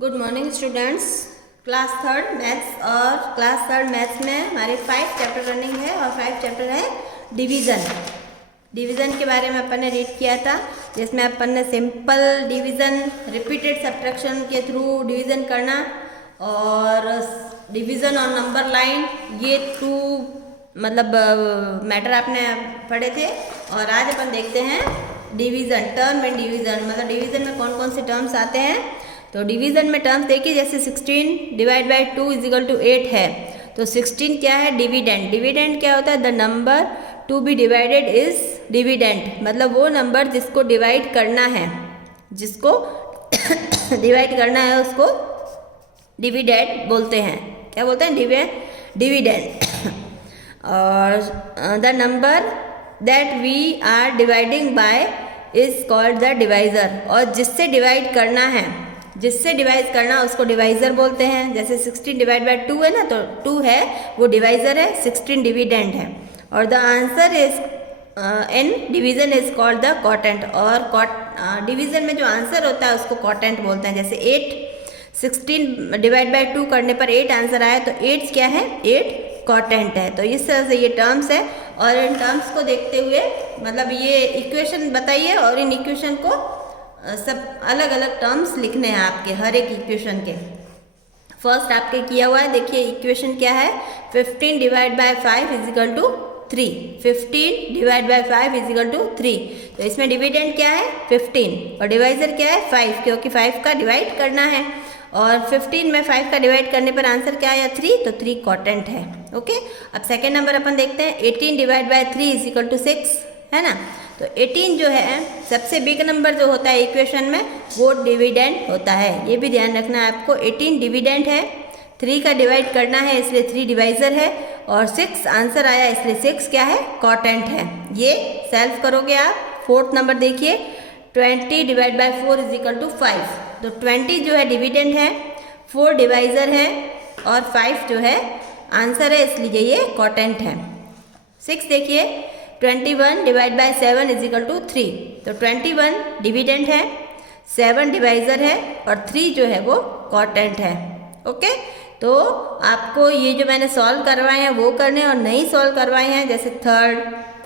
Good morning students. Class third maths और class third maths में हमारे 5 चैप्टर रनिंग है और 5 चैप्टर है डिवीज़न। डिवीज़न के बारे में अपन ने रीड किया था, जिसमें अपन ने सिंपल डिवीज़न, रिपीटेड सब्ट्रैक्शन के थ्रू डिवीज़न करना और डिवीज़न और नंबर लाइन, ये टू मैटर आपने पढ़े थे। और आज अपन देखते हैं डिवीज़न, टर्म एंड डिवीज़न, मतलब डिवीज़न में कौन कौन से टर्म्स आते हैं। तो डिवीज़न में टर्म्स देखिए, जैसे 16 divide by 2 is equal to 8 है, तो 16 क्या है? डिविडेंड। डिविडेंड क्या होता है? The number to be divided is dividend, मतलब वो नंबर जिसको डिवाइड करना है, जिसको डिवाइड करना है उसको डिविडेंड बोलते हैं। क्या बोलते हैं? डिविडेंड। और the number that we are dividing by is called the divisor, और जिससे डिवाइड करना है, जिससे डिवाइड करना उसको डिवाइज़र बोलते हैं। जैसे 16 डिवाइड बाई 2 है ना, तो 2 है वो डिवाइज़र है, 16 डिविडेंड है। और the answer is in division is called the quotient, और डिवीज़न में जो आंसर होता है उसको क्वोटेंट बोलते हैं। जैसे 16 डिवाइड बाई 2 करने पर 8 आंसर आया, तो 8 क्या है? 8 क्वोटेंट है। तो इस तरह से ये टर्म्स है, और इन टर्म्स को देखते हुए मतलब ये इक्वेशन बताइए, और इन इक्वेशन को सब अलग अलग टर्म्स लिखने हैं आपके, हर एक इक्वेशन के। फर्स्ट आपके किया हुआ है, देखिए इक्वेशन क्या है? 15 divide by 5 is equal to 3। 15 divide by 5 is equal to 3। तो इसमें डिविडेंड क्या है? 15, और डिवाइजर क्या है? 5, क्योंकि 5 का डिवाइड करना है। और 15 में 5 का डिवाइड करने पर आंसर क्या आया? 3, तो 3 क्वोटेंट है। ओके, अब सेकेंड नंबर अपन देखते हैं। 18 divide by 3 is equal to 6 है ना। तो 18 जो है सबसे बिग नंबर जो होता है इक्वेशन में, वो डिविडेंड होता है। ये भी ध्यान रखना है आपको। 18 डिविडेंड है, 3 का डिवाइड करना है इसलिए 3 डिवाइज़र है, और 6 आंसर आया इसलिए 6 क्या है? क्वोटेंट है। ये सेल्फ करोगे आप। फोर्थ नंबर देखिए, 20 divide by 4 is equal to 5। तो 20 जो है डिविडेंड है, 4 डिवाइज़र है, और 5 जो है आंसर है, इसलिए ये क्वोटेंट है। 6 देखिए, 21 divide by 7 is equal to 3। तो 21 डिविडेंड है, 7 डिवाइज़र है, और 3 जो है वो क्वोटेंट है। ओके, तो आपको ये जो मैंने सॉल्व करवाए हैं वो करने, और नहीं सॉल्व करवाए हैं जैसे 3,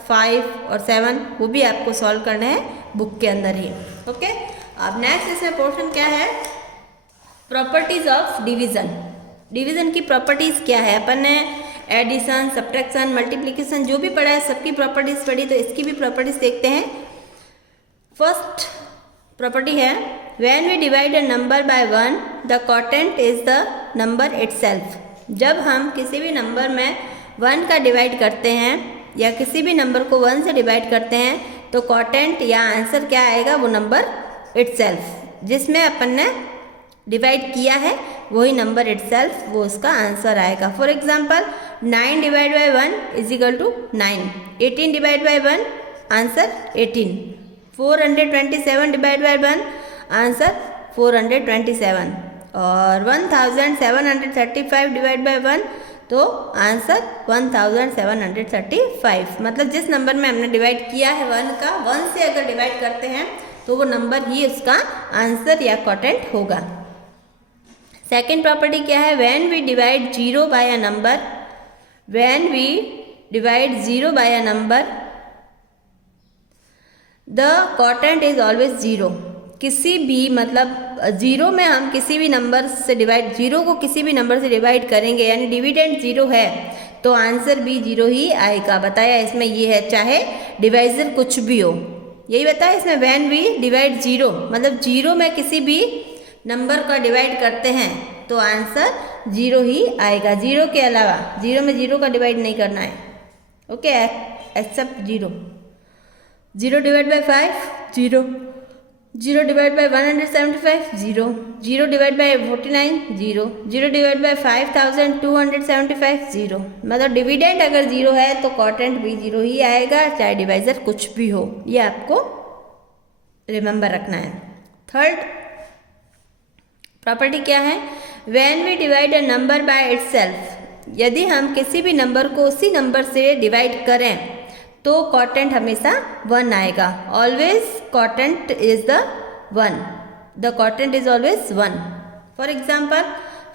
5 और 7, वो भी आपको सॉल्व करने हैं बुक के अंदर ही। ओके, अब नेक्स्ट इसमें पोर्शन क्या है? Properties of division. डिवीज़न की प्रॉपर्टीज़ क्या है? अपन ने एडिशन, सब्ट्रैक्शन, मल्टीप्लिकेशन जो भी पढ़ा है सबकी प्रॉपर्टीज़ पढ़ी, तो इसकी भी प्रॉपर्टीज़ देखते हैं। फर्स्ट प्रॉपर्टी है, when we divide a number by 1 the quotient is the number itself. जब हम किसी भी नंबर में 1 का डिवाइड करते हैं, या किसी भी नंबर को 1 से डिवाइड करते हैं, तो क्वोटेंट या आंसर क्या आएगा? वो नंबर इटसेल्फ, जिसमें अपन ने डिवाइड किया है वही नंबर इटसेल्फ, वो उसका आंसर आएगा। For example 9 divide by 1 is equal to 9। 18 divide by 1 answer 18। 427 divide by 1 answer 427। और 1735 डिवाइड बाई 1 तो आंसर 1735। मतलब जिस नंबर में हमने डिवाइड किया है 1 का, 1 से अगर डिवाइड करते हैं तो वो नंबर ही उसका आंसर या क्वोटेंट होगा। सेकेंड प्रॉपर्टी क्या है? When we divide 0 by a number, when we divide 0 by a number the quotient is always 0। किसी भी मतलब 0 में हम किसी भी नंबर से डिवाइड, 0 को किसी भी नंबर से डिवाइड करेंगे, यानी डिविडेंड 0 है, तो आंसर भी 0 ही आएगा। बताया इसमें ये है, चाहे डिवाइज़र कुछ भी हो, यही बताया इसमें। व्हेन वी डिवाइड 0 मतलब 0 में किसी भी नंबर का डिवाइड करते हैं तो आंसर 0 ही आएगा। 0 के अलावा, 0 में 0 का डिवाइड नहीं करना है। Okay, except 0। 0 divide by 5 0, 0 divide by 175 0, 0 divide by 49 0, 0 divide by 5275 0। मतलब डिविडेंड अगर 0 है तो क्वोटेंट भी 0 ही आएगा, चाहे डिवाइज़र कुछ भी हो। ये आपको रिमेंबर रखना है। थर्ड प्रॉपर्टी क्या है? When we divide a number by itself, यदि हम किसी भी नंबर को उसी नंबर से डिवाइड करें तो क्वोटेंट हमेशा 1 आएगा। Always quotient is the 1, the quotient is always 1। For example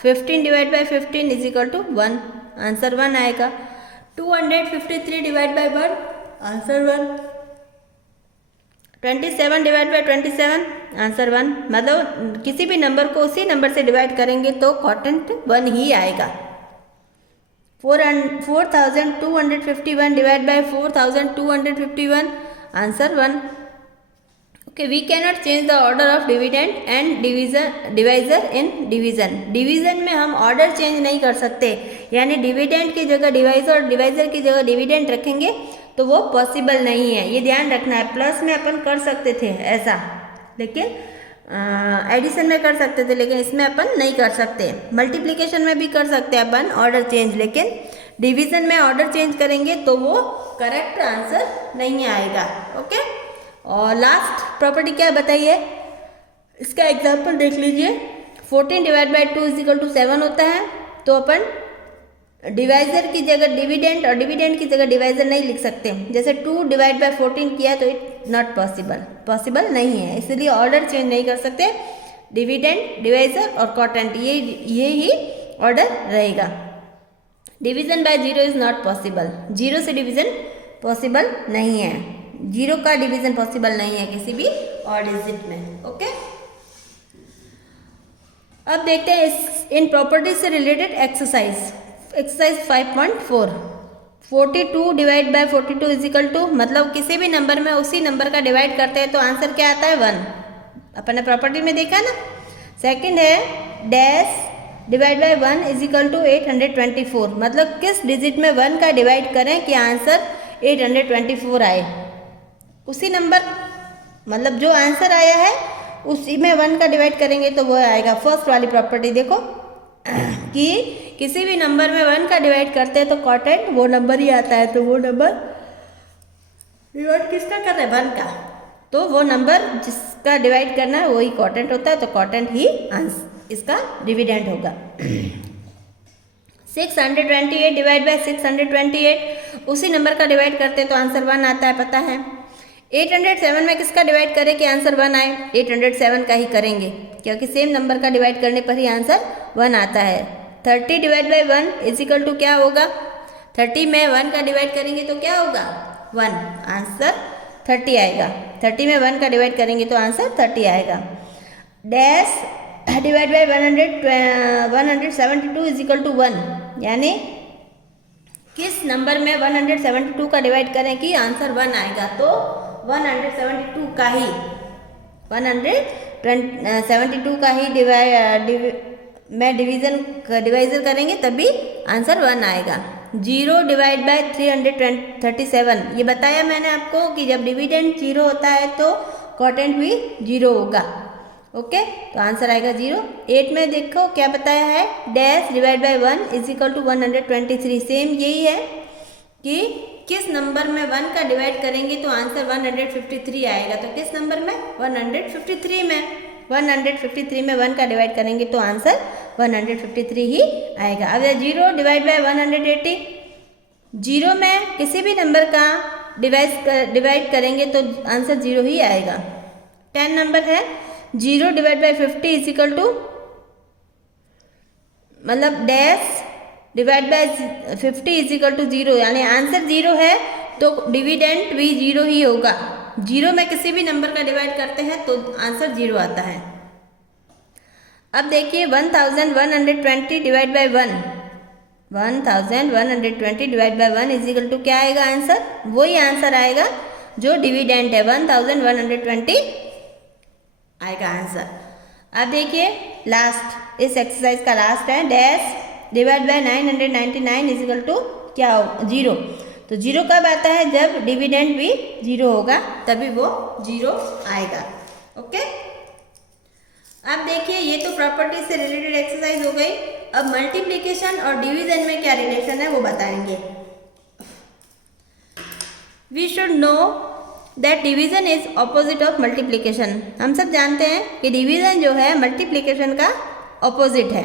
15 divide by 15 is equal to 1, answer 1 आएगा। 253 divide by 1, answer 1। 27 divide by 27, answer 1। मतलब किसी भी नंबर को उसी नंबर से डिवाइड करेंगे तो क्वोटिएंट 1 ही आएगा। 4251 divide by 4251, answer 1। Okay, we cannot change the order of dividend and divisor in division. Division में हम ऑर्डर चेंज नहीं कर सकते, यानी डिविडेंड की जगह डिवाइजर और डिवाइजर की जगह डिविडेंड रखेंगे तो वो पॉसिबल नहीं है, ये ध्यान रखना है। प्लस में अपन कर सकते थे ऐसा, लेकिन एडिशन में कर सकते थे, लेकिन इसमें अपन नहीं कर सकते। मल्टीप्लिकेशन में भी कर सकते हैं अपन ऑर्डर चेंज, लेकिन डिवीजन में ऑर्डर चेंज करेंगे तो वो करेक्ट आंसर नहीं आएगा। ओके, और लास्ट प्रॉपर्टी क्या बताइए, इसका एग्जाम्पल देख लीजिए। 14 divide by 2 is equal to 7 होता है, तो अपन डिवाइजर की जगह डिविडेंड और डिविडेंड की जगह डिवाइजर नहीं लिख सकते। जैसे 2 डिवाइड बाई 14 किया तो इट नॉट पॉसिबल नहीं है, इसलिए ऑर्डर चेंज नहीं कर सकते। डिविडेंड, डिवाइजर और क्वोटिएंट ये ही ऑर्डर रहेगा। Division bye 0 is not possible, 0 से डिवीजन पॉसिबल नहीं है, 0 का डिवीजन पॉसिबल नहीं है किसी भी और डिजिट में। ओके, अब देखते हैं इन प्रॉपर्टीज से related exercise 5.4। 42 divide by 42 is equal to, मतलब किसी भी नंबर में उसी नंबर का डिवाइड करते हैं तो आंसर क्या आता है 1। अपन ने प्रॉपर्टी में देखा ना। सेकंड है dash divide by 1 is equal to 824, मतलब किस डिजिट में 1 का डिवाइड करें कि आंसर 824 आए। उसी नंबर, मतलब जो आंसर आया है उसी में 1 का डिवाइड करेंगे तो वो आएगा। फर्स्ट वाली प्रॉपर्टी देखो कि किसी भी नंबर में 1 का डिवाइड करते हैं तो क्वोटिएंट वो नंबर ही आता है, तो वो नंबर डिवाइड किसका कर रहे हैं 1 का, तो वो नंबर जिसका डिवाइड करना है वही क्वोटिएंट होता है, तो क्वोटिएंट ही इसका डिविडेंड होगा। 628 डिवाइड बाय 628, उसी नंबर का डिवाइड करते हैं तो आंसर 1 आता है, पता है। 807 में किसका डिवाइड करें कि आंसर 1 आए, 807 का ही करेंगे क्योंकि सेम नंबर का डिवाइड करने पर ही आंसर 1 आता है। 30 divide by 1 is equal to क्या होगा, 30 में 1 का डिवाइड करेंगे तो क्या होगा 1, आंसर 30 आएगा। 30 में 1 का डिवाइड करेंगे तो आंसर 30 आएगा। Dash divide by 172 is equal to 1, यानी किस नंबर में 172 का डिवाइड करें कि आंसर 1 आएगा, तो 172 का ही 172 का ही डिवाइजर करेंगे तभी आंसर 1 आएगा। 0 डिवाइड बाय 337, ये बताया मैंने आपको कि जब डिविडेंड 0 होता है तो क्वोटिएंट भी 0 होगा। ओके, तो आंसर आएगा 0। 8 में देखो क्या बताया है, dash divide by 1 is equal to 123। Same यही है कि किस नंबर में 1 का डिवाइड करेंगे तो आंसर 153 आएगा, तो किस नंबर में 153 में 153 में 1 का डिवाइड करेंगे तो आंसर 153 ही आएगा। अब 0 डिवाइड बाय 180, 0 में किसी भी नंबर का डिवाइड करेंगे तो आंसर 0 ही आएगा। 10 नंबर है 0 divide by 50 is equal to, मतलब dash divide by 50 is equal to 0, यानी आंसर 0 है तो डिविडेंड भी 0 ही होगा। 0 में किसी भी नंबर का डिवाइड करते हैं तो आंसर 0 आता है। अब देखिए 1120 divide by 1, 1120 divide by 1 is equal to क्या आएगा आंसर, वही आंसर आएगा जो डिविडेंड है, 1120 आएगा आंसर। अब देखिए लास्ट, इस एक्सरसाइज का लास्ट है, dash divide by 999 is equal to क्या हो 0, तो 0 कब आता है, जब डिविडेंड भी 0 होगा तभी वो 0 आएगा। ओके, अब देखिए ये तो प्रॉपर्टी से रिलेटेड एक्सरसाइज हो गई। अब मल्टीप्लिकेशन और डिवीजन में क्या रिलेशन है वो बताएंगे। We should know that division is opposite of multiplication. हम सब जानते हैं कि डिवीजन जो है मल्टीप्लिकेशन का ऑपोजिट है,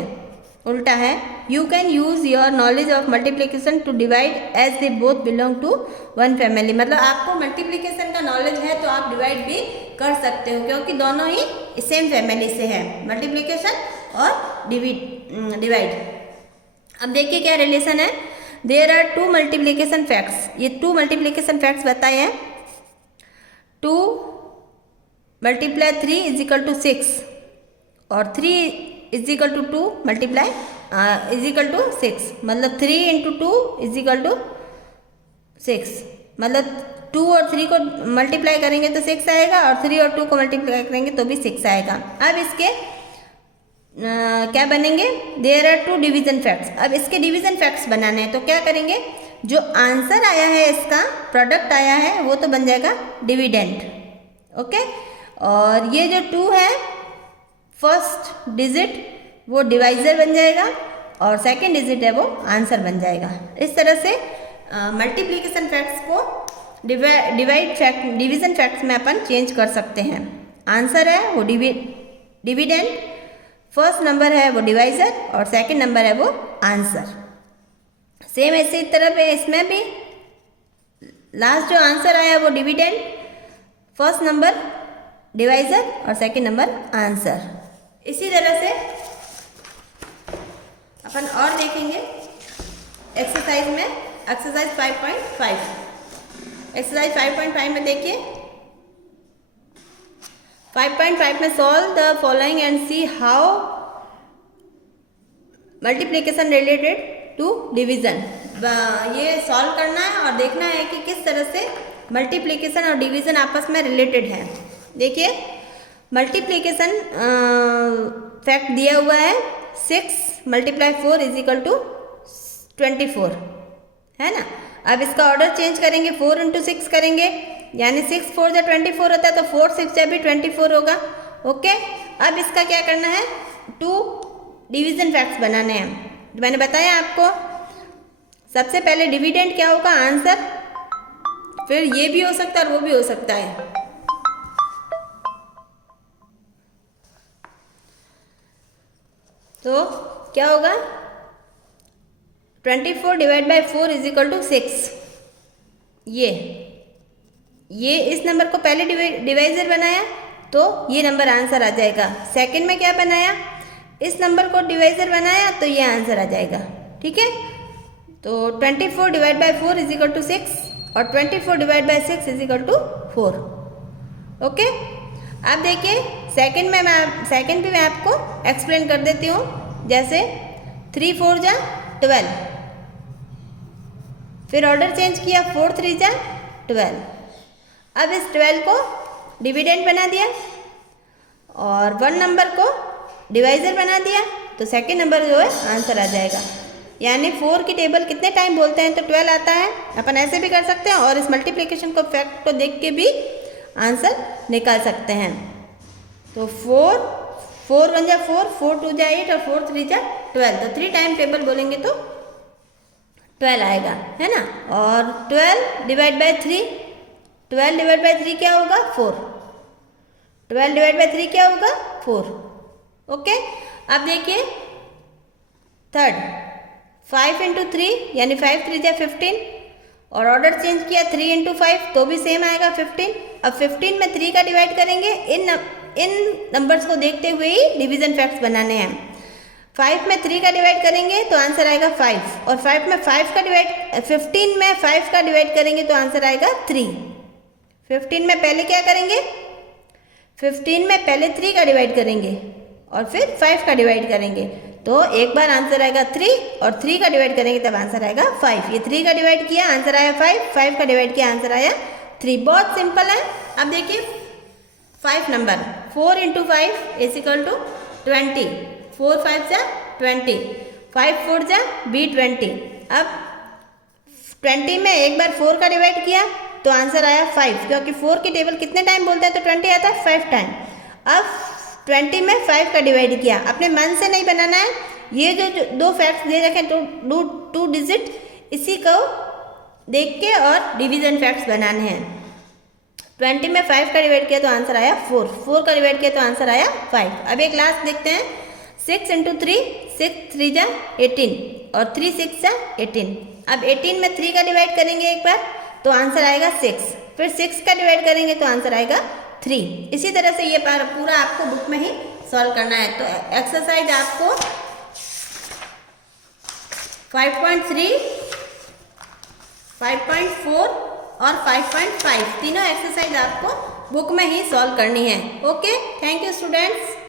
उल्टा है। You can use your knowledge of multiplication to divide as they both belong to one family. मतलब आपको मल्टीप्लिकेशन का नॉलेज है तो आप डिवाइड भी कर सकते हो क्योंकि दोनों ही सेम फैमिली से है, मल्टीप्लिकेशन और डिवाइड। अब देखिए क्या रिलेशन है, देयर आर 2 मल्टीप्लिकेशन फैक्ट्स, ये 2 मल्टीप्लिकेशन फैक्ट्स बताए हैं। 2 मल्टीप्लाई 3 इज इक्वल टू 6 और 3 is equal to 2 multiply is equal to 6, मतलब 3 इंटू 2 इज इक्वल टू 6, मतलब 2 और 3 को मल्टीप्लाई करेंगे तो 6 आएगा और 3 और 2 को मल्टीप्लाई करेंगे तो भी 6 आएगा। अब इसके क्या बनेंगे, देयर आर 2 डिवीजन फैक्ट्स। अब इसके डिवीजन फैक्ट्स बनाने हैं तो क्या करेंगे, जो आंसर आया है इसका प्रोडक्ट आया है वो तो बन जाएगा डिविडेंड, ओके। और ये जो 2 है फर्स्ट डिजिट वो डिवाइजर बन जाएगा और सेकंड डिजिट है वो आंसर बन जाएगा। इस तरह से मल्टीप्लिकेशन फैक्ट्स को डिवीजन फैक्ट्स में अपन चेंज कर सकते हैं। आंसर है वो डिविडेंड, फर्स्ट नंबर है वो डिवाइजर और सेकंड नंबर है वो आंसर। सेम ऐसे तरह पे इसमें भी लास्ट जो आंसर आया वो डिविडेंड, फर्स्ट नंबर डिवाइजर और सेकंड नंबर आंसर। इसी तरह से अपन और देखेंगे एक्सरसाइज में, एक्सरसाइज 5.5। एक्सरसाइज 5.5 में देखिए 5.5 में solve the following and see how multiplication related to division. ये सॉल्व करना है और देखना है कि किस तरह से मल्टीप्लिकेशन और डिवीजन आपस में रिलेटेड है। देखिए मल्टीप्लिकेशन फैक्ट दिया हुआ है 6 मल्टीप्लाई 4 इज इक्वल टू 24, है ना। अब इसका ऑर्डर चेंज करेंगे, 4 इंटू 6 करेंगे, यानी 6 4 जा 24 होता है तो 4 6 जा भी 24 होगा, ओके। अब इसका क्या करना है, 2 डिवीजन फैक्ट्स बनाने हैं। मैंने बताया आपको सबसे पहले डिविडेंड क्या होगा, आंसर, फिर ये भी हो सकता है और वो भी हो सकता है। तो क्या होगा, 24 divide by 4 is equal to 6। ये इस नंबर को पहले डिवाइजर बनाया तो ये नंबर आंसर आ जाएगा। सेकंड में क्या बनाया, इस नंबर को डिवाइजर बनाया तो ये आंसर आ जाएगा, ठीक है। तो 24 divide by 4 is equal to 6 और 24 divide by 6 is equal to 4, okay. अब देखिए सेकंड भी मैं आपको एक्सप्लेन कर देती हूँ। जैसे 3 4 जा 12, फिर ऑर्डर चेंज किया 4 3 जा 12। अब इस 12 को डिविडेंड बना दिया और 1 नंबर को डिवाइजर बना दिया तो सेकंड नंबर जो है आंसर आ जाएगा। यानी 4 की टेबल कितने टाइम बोलते हैं तो 12 आता है। अपन ऐसे भी कर सकते हैं और इस मल्टीप्लिकेशन को फैक्ट को देख के भी आंसर निकाल सकते हैं। तो 4 1 जा 4, 4 2 जा 8 और 4 3 जा 12, तो 3 टाइम टेबल बोलेंगे तो 12 आएगा, है ना। और 12 डिवाइड बाई 3, 12 डिवाइड बाई 3 क्या होगा 4, 12 डिवाइड बाई 3 क्या होगा 4, ओके। अब देखिए थर्ड 5 इंटू 3 यानी 5 3 जा 15 और ऑर्डर चेंज किया 3 इंटू 5 तो भी सेम आएगा 15। अब 15 में 3 का डिवाइड करेंगे, इन नंबर्स को देखते हुए ही डिवीजन फैक्ट्स बनाने हैं। 5 में 3 का डिवाइड करेंगे तो आंसर आएगा 5 और 5 में 5 का डिवाइड 15 में 5 का डिवाइड करेंगे तो आंसर आएगा 3। 15 में पहले क्या करेंगे, 15 में पहले 3 का डिवाइड करेंगे और फिर 5 का डिवाइड करेंगे तो एक बार आंसर आएगा 3 और 3 का डिवाइड करेंगे तब आंसर आएगा 5। ये 3 का डिवाइड किया आंसर आया 5, 5 का डिवाइड किया आंसर आया 3। बहुत सिंपल है। अब देखिए 5 number 4 into 5 is equal to 20, 4 5 जा 20, 5 4 जा भी 20। अब 20 में एक बार 4 का डिवाइड किया तो आंसर आया 5, क्योंकि 4 की टेबल कितने टाइम बोलते हैं तो 20 आता है 5 टाइम। अब 20 में 5 का डिवाइड किया, अपने मन से नहीं बनाना है। ये जो 2 फैक्ट्स दे रखे हैं 2 डिजिट, इसी को देख के और डिवीजन फैक्ट्स बनाने हैं। 20 में 5 का डिवाइड किया तो आंसर आया 4, 4 का डिवाइड किया तो आंसर आया 5। अब एक लास्ट देखते हैं 6 इंटू 3, 6 3 जा 18 और 3 6 जा 18। अब 18 में 3 का डिवाइड करेंगे एक बार तो आंसर आएगा 6, फिर 6 का डिवाइड करेंगे तो आंसर आएगा 3। इसी तरह से ये पूरा आपको बुक में ही सॉल्व करना है। तो एक्सरसाइज आपको 5.3, 5.4 और 5.5 तीनों एक्सरसाइज आपको बुक में ही सॉल्व करनी है। Okay, thank you students.